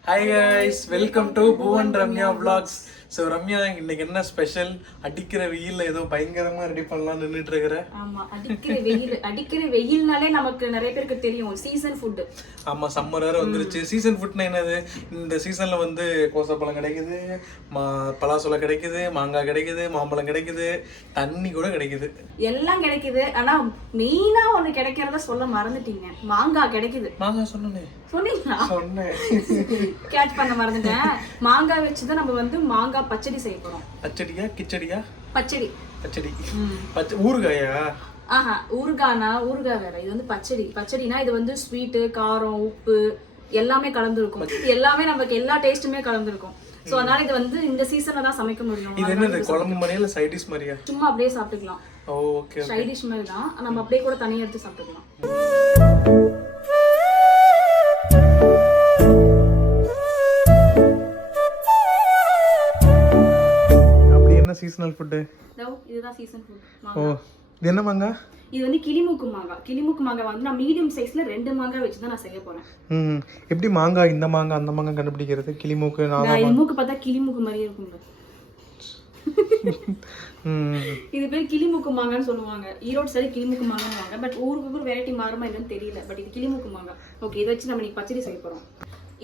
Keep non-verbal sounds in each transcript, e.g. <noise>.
hi guys welcome to Bhuvan Ramya vlogs so Ramya இன்னைக்கு என்ன special அடிக்கிற வெயில்ல ஏதோ பயங்கரமா ரெடி பண்ணலாம் நின்றுட்டு இருக்கிற ஆமா அடிக்கிற வெயில் அடிக்கிற வெயில்னாலே நமக்கு நிறைய பேருக்கு தெரியும் சீசன் ஃபுட் ஆமா சம்மர் வேற வந்துருச்சு. சீசன் ஃபுட்னா என்னது? இந்த சீசன்ல வந்து கோசப்பழம் கிடைக்குது மா பலாசொலை கிடைக்குது மாங்காய் கிடைக்குது மாம்பழம் கிடைக்குது தண்ணி கூட கிடைக்குது. எல்லாம் கிடைக்குது. ஆனா மெயினா ஒண்ணு கிடைக்கிறத சொல்ல மறந்துட்டீங்க. மாங்காய் கிடைக்குது. மாங்காய் சொன்னனே. சொன்னீங்களா? சொன்னேன். கேட்ச் பண்ண மறந்துட்டேன். மாங்காய் வச்சுதான் நம்ம வந்து மாங்காய் பச்சடி செய்ய போறோம். பச்சடியா கிச்சடியா? பச்சடி. பச்சடி. பச்சை ஊறுகாயா? ஆஹா ஊறுகானா? ஊறுகாய் வேற. இது வந்து பச்சடி. பச்சடினா இது வந்து ஸ்வீட்டு காரம் உப்பு எல்லாமே கலந்துருக்கும். எல்லாமே நமக்கு எல்லா டேஸ்ட்டுமே கலந்துருக்கும். சோ அதனால இது வந்து இந்த சீசன்ல தான் சமைக்க முடியும். இது என்னது குழம்பு மாதிரியா இல்ல சைடிஷ் மாதிரியா? சும்மா அப்படியே சாப்பிட்டுக்கலாம். ஓகே சைடிஷ் மாதிரி தான். நம்ம அப்படியே கூட தனியா எடுத்து சாப்பிட்டுக்கலாம். சீசனல் ஃபுட்டு இதோ இதுதான் சீசன் ஃபுட் ஓ இது என்ன மாங்காய்? இது வந்து கிளிமூக்கு மாங்காய். கிளிமூக்கு மாங்காய் வந்து நான் மீடியம் சைஸ்ல ரெண்டு மாங்காய் வச்சு தான் நான் செய்ய போறேன். ம் எப்படி மாங்காய் இந்த மாங்காய் அந்த மாங்காய் கண்டுபிடிக்கிறது? கிளிமூக்கு நான் மூக்கு பார்த்தா கிளிமூக்கு மாதிரியே இருக்குங்க ம் இது பேர் கிளிமூக்கு மாங்கான்னு சொல்லுவாங்க. ஈரோடு சைடு கிளிமூக்கு மாங்கான்னு பட் ஊருக்கு ஊர் வெரைட்டி மாறுமா என்னன்னு தெரியல. பட் இது கிளிமூக்கு மாங்காய். ஓகே இதை வச்சு நம்ம இன்னைக்கு பச்சடி செய்ய போறோம்.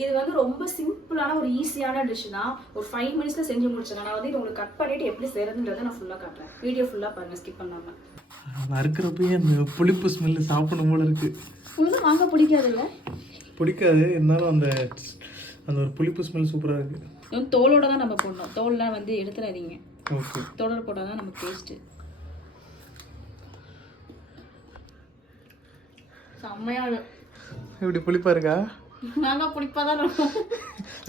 இது வந்து ரொம்ப சிம்பிளான ஒரு ஈஸியான டிஷ் தான் ஒரு ஃபைவ் மினிட்ஸ்ல செஞ்சு முடிச்சிடலாம் நான் வந்து இது உங்களுக்கு கட் பண்ணிட்டு எப்படி செய்யறதுன்றதை நான் ஃபுல்லா காட்டுறேன். வீடியோ ஃபுல்லா பாருங்க ஸ்கிப் பண்ணாம. நறுக்கிறப்பயே அந்த புளிப்பு ஸ்மெல்லு சாப்பிடணும் போல இருக்கு. உங்களுக்கு மாங்காய் பிடிக்காதுல்ல? பிடிக்காது. இருந்தாலும் அந்த அந்த ஒரு புளிப்பு ஸ்மெல் சூப்பராக இருக்கு. இது வந்து தோலோட தான் நம்ம போடணும். தோல்லாம் வந்து எடுத்துடாதீங்க. ஓகே தோலோட போட்டால் தான் நமக்கு டேஸ்ட்டு செம்மையா இருக்கும். இப்படி புளிப்பா இருக்கா? மாங்காய் புளிப்பா தான் இருக்கும்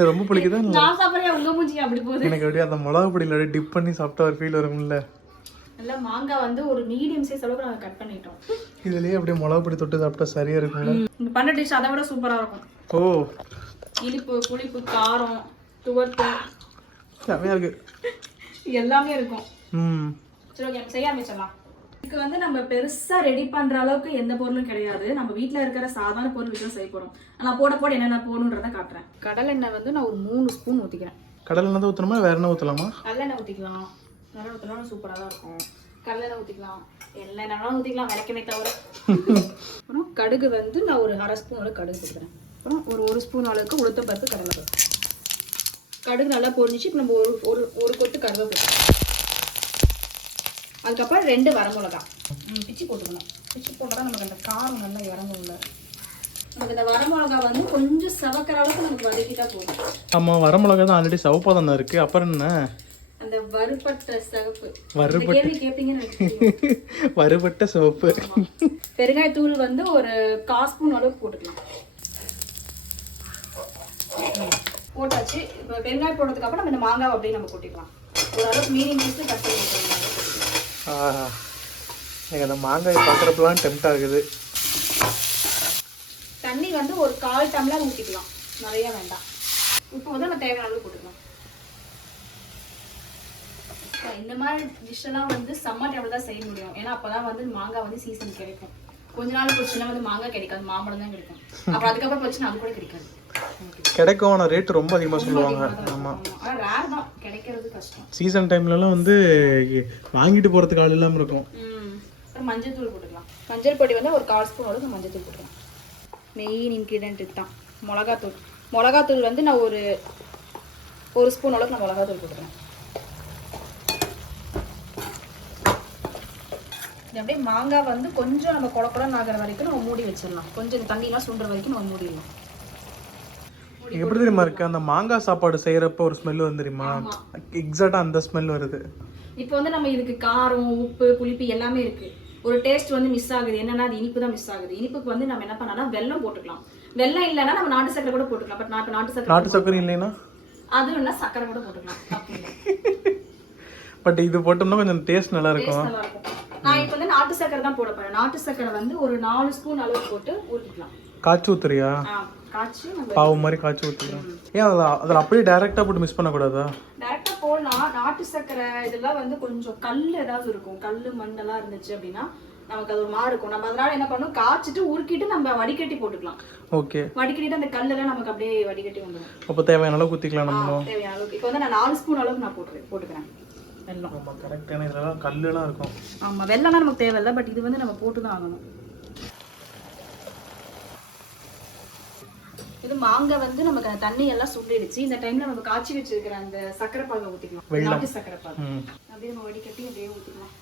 ரொம்ப பிடிக்குதா நான் சாப்பிட்றேன் உங்க மூஞ்சி அப்படி போகுது. எனக்கு அப்படியே அந்த மிளகா பொடியில் டிப் பண்ணி சாப்பிட்டா ஒரு ஃபீல் வரும்ல. நல்லா மாங்காய் வந்து ஒரு மீடியம் சைஸ் அளவுக்கு நாங்கள் கட் பண்ணிட்டோம். இதுலயே அப்படியே மிளகா பொடி தொட்டு சாப்பிட்டா சரியா இருக்கும்ல? இந்த பண்ண டிஷ் அதை விட சூப்பரா இருக்கும். ஓ. இனிப்பு புளிப்பு காரம் துவர்த்து செமையா இருக்கு. எல்லாமே இருக்கும். ம். சரி ஓகே செய்ய ஆரம்பிச்சிடலாம். இதுக்கு வந்து நம்ம பெருசா ரெடி பண்ற அளவுக்கு எந்த பொருளும் கிடையாது. நம்ம வீட்ல இருக்கிற சாதாரண பொருள் வச்சு தான் செய்ய போறோம். ஆனா போட போட என்னென்ன போடணுன்றத காட்டுறேன். கடலை எண்ணெய் வந்து நான் ஒரு மூணு ஸ்பூன் ஊத்திக்கிறேன். கடல் எண்ணெய் தான் ஊற்றணுமா வேற என்ன ஊற்றலாமா நல்லெண்ணெய் ஊற்றிக்கலாம் நல்லெண்ணெய் ஊற்றினா சூப்பராக தான் இருக்கும். கடலெண்ணெய் ஊற்றிக்கலாம் எண்ணெய் ஊற்றிக்கலாம் விளக்கெண்ணெய் தவிர. <laughs> அப்புறம் கடுகு வந்து நான் ஒரு அரை ஸ்பூன் அளவுக்கு கடுகு கொடுக்குறேன் அப்புறம் ஒரு ஒரு ஸ்பூன் அளவுக்கு உளுத்த பருப்பு கடலை பருப்பு கடுகு நல்லா பொரிஞ்சிச்சு இப்போ நம்ம ஒரு ஒரு ஒரு கொத்து கருவேப்பிலை அதுக்கப்புறம் ரெண்டு வரமிளகா. பிச்சு போட்டுக்கணும். பிச்சு போட்டால் நமக்கு அந்த காரம் நல்லா இறங்கும்ல. நமக்கு இந்த வரமிளகா வந்து கொஞ்சம் செவக்கிற அளவுக்கு நமக்கு வதக்கிட்டா போதும். ஆமாம் வரமிளகா தான் ஆல்ரெடி சவப்பாக தானே இருக்குது அப்புறம் என்ன? அந்த வறுபட்ட சிவப்பு. வறுபட்ட-. <laughs> வறுபட்ட சிவப்பு. பெருங்காயத்தூள் வந்து ஒரு கால் ஸ்பூன் அளவுக்கு போட்டுக்கலாம். போட்டாச்சு. இப்போ பெருங்காயம் போட்டதுக்கு அப்புறம் நம்ம இந்த மாங்காய் அப்படியே நம்ம கொட்டிக்கலாம். ஓரளவுக்கு பண்ணி வைக்கிறோம். ஆஹா எனக்கு அந்த மாங்காய் பார்க்குறப்பெல்லாம் டெம்ட் ஆகுது தண்ணி வந்து ஒரு கால் டம்ளர் ஊற்றிக்கலாம் நிறைய வேண்டாம். உப்பு வந்து நம்ம தேவையான அளவு போட்டுக்கலாம். இந்த மாதிரி டிஷ்ஷெல்லாம் வந்து சம்மர் டைமில் தான் செய்ய முடியும். ஏன்னா அப்பதான் வந்து மாங்காய் வந்து சீசன் கிடைக்கும். கொஞ்ச நாள் போச்சுன்னா வந்து மாங்காய் கிடைக்காது மாம்பழம் தான் கிடைக்கும். அப்புறம் அதுக்கப்புறம் போச்சுன்னா அது கூட கிடைக்காது. கிடைக்கும் ஆனால் ரேட்டு ரொம்ப அதிகமாக சொல்லுவாங்க ஆமாம் ரேர் தான் கிடைக்கிறது கஷ்டம். சீசன் டைம்லலாம் வந்து வாங்கிட்டு போகிறதுக்கு ஆள் இல்லாமல் இருக்கும். அப்புறம் மஞ்சள் தூள் போட்டுக்கலாம். மஞ்சள் பொடி வந்து ஒரு கால் ஸ்பூன் அளவுக்கு மஞ்சள் தூள் போட்டுக்கலாம். மெயின் இன்க்ரீடியன்ட் இதுதான். மிளகாத்தூள். மிளகாத்தூள் வந்து நான் ஒரு ஒரு ஸ்பூன் அளவுக்கு நான் மிளகாத்தூள் போட்டுக்கிறேன். அப்படியே மாங்காய் வந்து கொஞ்சம் நம்ம கொடன்னு ஆகிற வரைக்கும் நம்ம மூடி வச்சிடலாம். கொஞ்சம் இந்த தண்ணியெல்லாம் சுண்டுற வரைக்கும் நம்ம மூடிடலாம். எப்படி தெரியுமா இருக்கு? அந்த மாங்காய் சாப்பாடு செய்யறப்ப ஒரு ஸ்மெல் வந்து தெரியுமா? எக்ஸாக்டா அந்த ஸ்மெல் வருது. இப்போ வந்து நம்ம இதுக்கு காரம் உப்பு புளிப்பு எல்லாமே இருக்கு. ஒரு டேஸ்ட் வந்து மிஸ் ஆகுது. என்னன்னா அது இனிப்பு தான் மிஸ் ஆகுது. இனிப்புக்கு வந்து நம்ம என்ன பண்ணலாம் வெல்லம் போட்டுக்கலாம். வெல்லம் இல்லைன்னா நம்ம நாட்டு சக்கரை கூட போட்டுக்கலாம். பட் நாட்டு நாட்டு சக்கரை நாட்டு சர்க்கரை இல்லைன்னா? அது வேணா சக்கரை கூட போட்டுக்கலாம். பட் <laughs> இது போட்டோம்னா கொஞ்சம் டேஸ்ட் நல்லா இருக்கும் நான் இப்போ வந்து நாட்டு சக்கரை தான் போட போறேன். நாட்டு சக்கரை வந்து ஒரு நாலு ஸ்பூன் அளவு போட்டு ஊற்றிக்கலாம் காய்ச்சி ஊத்துறியா? காய்ச்சி பாவு மாதிரி காய்ச்சி ஊத்துறியா ஏன் அதில் அதில் அப்படியே டைரெக்டாக போட்டு மிஸ் பண்ணக்கூடாதா? டேரக்டா போடலாம். நாட்டு சக்கரை இதெல்லாம் வந்து கொஞ்சம் கல் ஏதாவது இருக்கும். கல் மண்ணெல்லாம் இருந்துச்சு அப்படின்னா நமக்கு அது ஒரு மாதிரி இருக்கும். நம்ம அதனால என்ன பண்ணணும் காய்ச்சிட்டு உருக்கிட்டு நம்ம வடிகட்டி போட்டுக்கலாம். ஓகே. வடிகட்டிட்டு அந்த கல்லெல்லாம் நமக்கு அப்படியே வடிகட்டி வந்துடும் அப்போ தேவையான அளவு குத்திக்கலாம் நம்ம. தேவையான அளவுக்கு. இப்போ வந்து நான் நாலு ஸ்பூன் அளவுக்கு நான் போட்டுருக்கேன் போட்டுக்கிறேன். வெல்லம் ஆமாம் கரெக்டான இதெல்லாம் கல்லுலாம் இருக்கும். ஆமா வெல்லம்னா நமக்கு தேவையில்ல பட் இது வந்து நம்ம போட்டு தான் ஆகணும். இது மாங்காய் வந்து நமக்கு அந்த தண்ணி எல்லாம் சுண்டிடுச்சு. இந்த டைம்ல நம்ம காய்ச்சி வச்சிருக்கிற அந்த சக்கரை பாகை ஊத்திக்கலாம். நாட்டு சக்கரை பாகு அப்படியே நம்ம வடிகட்டி அப்படியே ஊத்திக்கலாம்.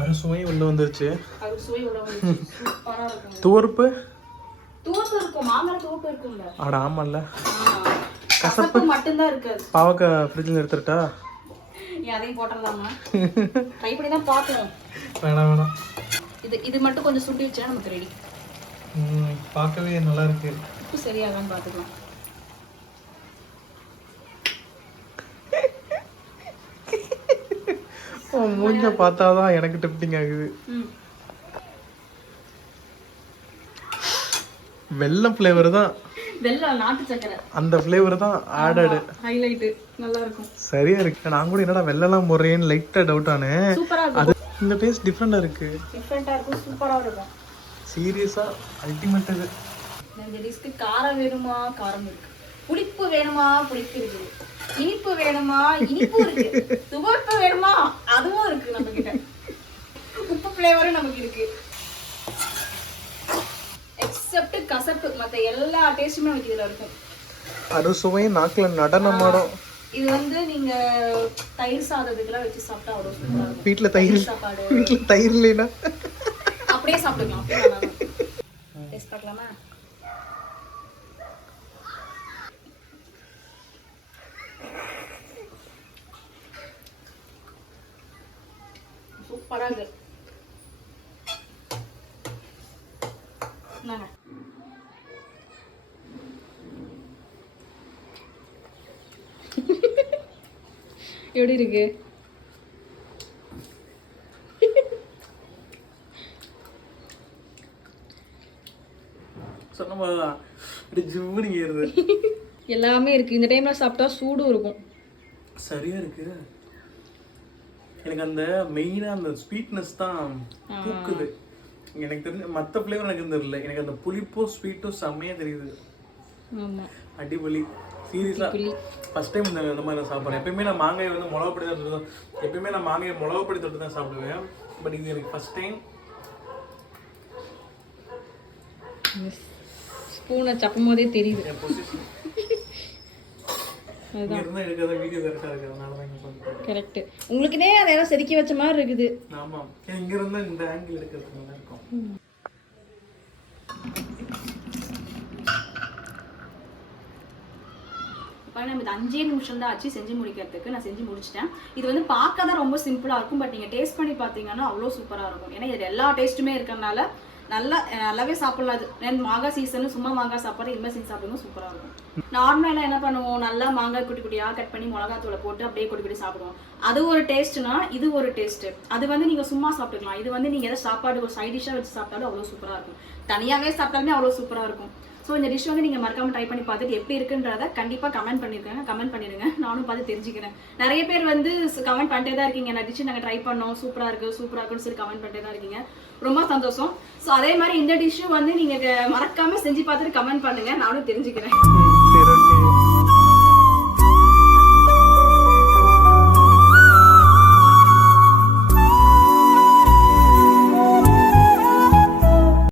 அறுசுவையும் உள்ள வந்துருச்சு. அது சுவை உள்ள சூப்பரா இருக்கும். துவர்ப்பு? தூப்பு இருக்கும். மாங்காய் தூப்பு இருக்கும்ல. ஆட ஆமாம்ல ஆ. கசப்பு மட்டும்தான் இருக்காது. பாவக்காய் ஃப்ரிட்ஜில் எடுத்துட்டா அதையும் போட்டுடலாமா? ட்ரை பண்ணி தான் பார்க்கணும் வேணாம் வேணாம். இது இது மட்டும் கொஞ்சம் சுண்டி வச்சா நமக்கு ரெடி பார்க்கவே நல்லா இருக்கு. உப்பு சரியாகான்னு பார்த்துக்கலாம். மூஞ்ச பார்த்தாதான் எனக்கு டெப்டிங் ஆகுது. வெள்ளம் ஃப்ளேவர் தான். வெல்லம் நாட்டு சக்கரை. அந்த ஃப்ளேவர் தான் ஆடடு ஹைலைட்டு நல்லா இருக்கும் சரியா இருக்கு. நான் கூட என்னடா வெள்ளம்லாம் போடுறேன்னு லைட்டாக டவுட் இருக்கும். அது இந்த டேஸ்ட் டிஃப்ரெண்டாக இருக்கு. டிஃப்ரெண்டா இருக்கும் சூப்பரா இருக்கும். சீரியஸாக அல்டிமேட் இது. இந்த டிஷ்க்கு காரம் வேணுமா? காரம் இருக்கு. புளிப்பு வேணுமா? புளிப்பு இருக்கு இனிப்பு வேணுமா? இனிப்பு இருக்கு. <laughs> துவர்ப்பு வேணுமா? அதுவும் இருக்கு நம்ம கிட்ட உப்பு ஃப்ளேவரும் நமக்கு இருக்கு. கசப்பு மத்த எல்லா டேஸ்ட்டுமே நமக்கு இதுல இருக்கும். அறுசுவையும் நாக்கில் நடனமாடும் இது வந்து நீங்க தயிர் சாதத்துக்குலாம் வச்சு சாப்பிட்டா அவ்வளோ சூப்பரா இருக்கும். வீட்டில் தயிர் சாப்பாடு. வீட்டில் தயிர் இல்லைனா அப்படியே இருக்கும். டேஸ்ட் பார்க்கலாமா? சூப்பரா இருக்கு. எப்படி இருக்கு? சொன்ன மாதிரி தான் இப்படி ஜிவ்வுன்னு ஏறுது. எல்லாமே இருக்கு. இந்த டைம்ல சாப்பிட்டா சூடும் இருக்கும். சரியா இருக்கு. எனக்கு அந்த மெயினாக அந்த ஸ்வீட்னஸ் தான் தூக்குது எனக்கு தெரிஞ்ச மற்ற ஃப்ளேவர் எனக்கு தெரியல எனக்கு அந்த புளிப்பும் ஸ்வீட்டும் செம்மையா தெரியுது. அடிபொலி. சீரியஸாக ஃபர்ஸ்ட் டைம் இந்த இந்த மாதிரி நான் சாப்பிட்றேன். எப்பயுமே நான் மாங்காய் வந்து மிளகா பொடி தான் எப்பயுமே நான் மாங்காயை மிளகா பொடி தொட்டு தான் சாப்பிடுவேன். பட் இது எனக்கு ஃபர்ஸ்ட் டைம் ஸ்பூனை சப்பும் போதே தெரியுது. <laughs> கரெக்ட் உங்களுக்குனே அதை எல்லாம் செதுக்கி வச்ச மாதிரி இருக்குது. ஆமாம். இங்கே இருந்தால் இந்த ஆங்கிள் எடுக்கிறதுக்கு நல்லா இருக்கும். இப்போ நம்ம இது அஞ்சே நிமிஷம் தான் ஆச்சு செஞ்சு முடிக்கிறதுக்கு. நான் செஞ்சு முடிச்சிட்டேன். இது வந்து பார்க்க தான் ரொம்ப சிம்பிளாக இருக்கும் பட் நீங்கள் டேஸ்ட் பண்ணி பார்த்தீங்கன்னா அவ்வளோ சூப்பராக இருக்கும். ஏன்னா இது எல்லா டேஸ்ட்டுமே இருக்கறனால நல்லா நல்லாவே சாப்பிடலாம் அது. மாங்காய் சீசனு சும்மா மாங்காய் சாப்பிட்றது இனிமேல் செஞ்சு சாப்பிடுங்க சூப்பராக இருக்கும். நார்மலாக என்ன பண்ணுவோம்? நல்லா மாங்காய் குட்டி குட்டியாக கட் பண்ணி மிளகாத்தூளை போட்டு அப்படியே குட்டி குட்டி சாப்பிடுவோம். அது ஒரு டேஸ்ட்னா இது ஒரு டேஸ்ட் அது வந்து நீங்கள் சும்மா சாப்பிட்டுக்கலாம். இது வந்து நீங்கள் எதாவது சாப்பாடு ஒரு சைட் டிஷ்ஷாக வச்சு சாப்பிட்டாலும் அவ்வளோ சூப்பராக இருக்கும். தனியாகவே சாப்பிட்டாலுமே அவ்வளோ சூப்பராக இருக்கும். ஸோ இந்த டிஷ் வந்து நீங்கள் மறக்காமல் ட்ரை பண்ணி பார்த்துட்டு எப்படி இருக்குன்றத கண்டிப்பாக கமெண்ட் பண்ணியிருக்கேன் கமெண்ட் பண்ணிடுங்க. நானும் பார்த்து தெரிஞ்சுக்கிறேன். நிறைய பேர் வந்து கமெண்ட் பண்ணிட்டே தான் இருக்கீங்க. நான் டிஷ் நாங்கள் ட்ரை பண்ணோம். சூப்பராக இருக்குது சூப்பராக இருக்குன்னு சொல்லி கமெண்ட் பண்ணிட்டே தான் இருக்கீங்க. ரொம்ப சந்தோஷம். ஸோ அதே மாதிரி இந்த டிஷ்ஷும் வந்து நீங்கள் மறக்காமல் செஞ்சு பார்த்துட்டு கமெண்ட் பண்ணுங்கள் நானும் தெரிஞ்சுக்கிறேன்.